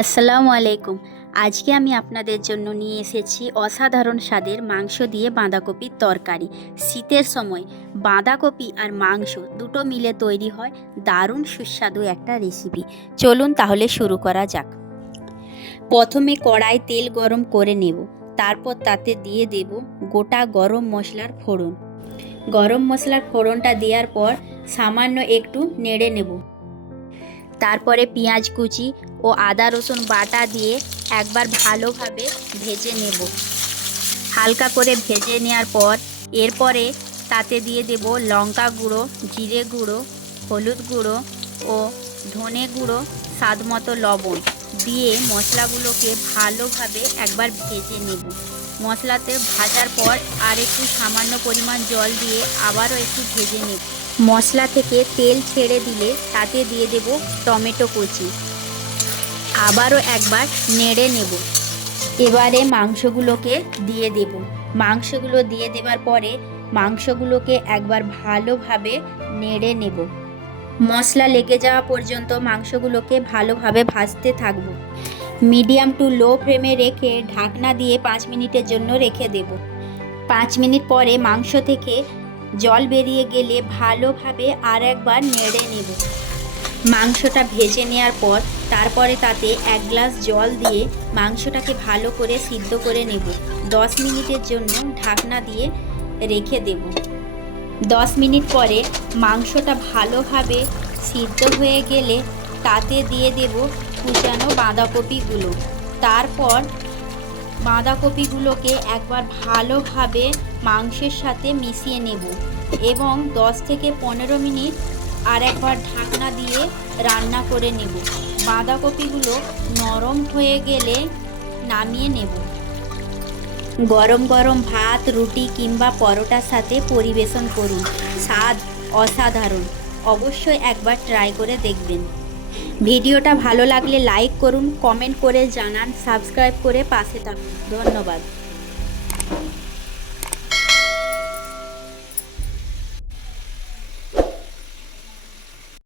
আসসালামু আলাইকুম। আজকে আমি আপনাদের জন্য নিয়ে এসেছি অসাধারণ স্বাদের মাংস দিয়ে বাঁধাকপির তরকারি। শীতের সময় বাঁধাকপি আর মাংস দুটো মিলে তৈরি হয় দারুণ সুস্বাদু একটা রেসিপি। চলুন তাহলে শুরু করা যাক। প্রথমে কড়াই তেল গরম করে নেব, তারপর তাতে দিয়ে দেব গোটা গরম মশলার ফোড়ন। গরম মশলার ফোড়নটা দেওয়ার পর সামান্য একটু নেড়ে নেব। তারপরে পেঁয়াজ কুচি ও আদা রসুন বাটা দিয়ে একবার ভালোভাবে ভেজে নেব। হালকা করে ভেজে নেওয়ার পর এরপরে তাতে দিয়ে দেব লঙ্কা গুঁড়ো, জিরে গুঁড়ো, হলুদ গুঁড়ো ও ধনে গুঁড়ো, স্বাদ মতো লবণ দিয়ে মশলাগুলোকে ভালোভাবে একবার ভেজে নেব। মশলাতে ভাজার পর আর একটু সামান্য পরিমাণ জল দিয়ে আবারও একটু ভেজে নেব। মশলা থেকে তেল ছেড়ে দিলে তাতে দিয়ে দেব টমেটো কুচি, আবারও একবার নেড়ে নেব। এবারে মাংসগুলোকে দিয়ে দেব। মাংসগুলো দিয়ে দেওয়ার পরে মাংসগুলোকে একবার ভালোভাবে নেড়ে নেব। মশলা লেগে যাওয়া পর্যন্ত মাংসগুলোকে ভালোভাবে ভাজতে থাকব। মিডিয়াম টু লো ফ্লেমে রেখে ঢাকনা দিয়ে 5 মিনিটের জন্য রেখে দেব। 5 মিনিট পরে মাংস থেকে জল বেরিয়ে গেলে ভালোভাবে আর একবার নেড়ে নেব। মাংসটা ভেজে নেওয়ার পর তারপরে তাতে 1 গ্লাস জল দিয়ে মাংসটাকে ভালো করে সিদ্ধ করে নেব। 10 মিনিটের জন্য ঢাকনা দিয়ে রেখে দেব। 10 মিনিট পরে মাংসটা ভালোভাবে সিদ্ধ হয়ে গেলে তাতে দিয়ে দেব কুচানো বাঁধাকপিগুলো। তারপর বাঁধাকপিগুলোকে একবার ভালোভাবে মাংসের সাথে মিশিয়ে নেব এবং 10 থেকে 15 মিনিট আর একবার ঢাকনা দিয়ে রান্না করে নেব। বাঁধাকপিগুলো নরম হয়ে গেলে নামিয়ে নেব। গরম গরম ভাত, রুটি কিংবা পরোটার সাথে পরিবেশন করুন। স্বাদ অসাধারণ। অবশ্যই একবার ট্রাই করে দেখবেন। ভিডিওটা ভালো লাগলে লাইক করুন, কমেন্ট করে জানান, সাবস্ক্রাইব করে পাশে থাকুন। ধন্যবাদ।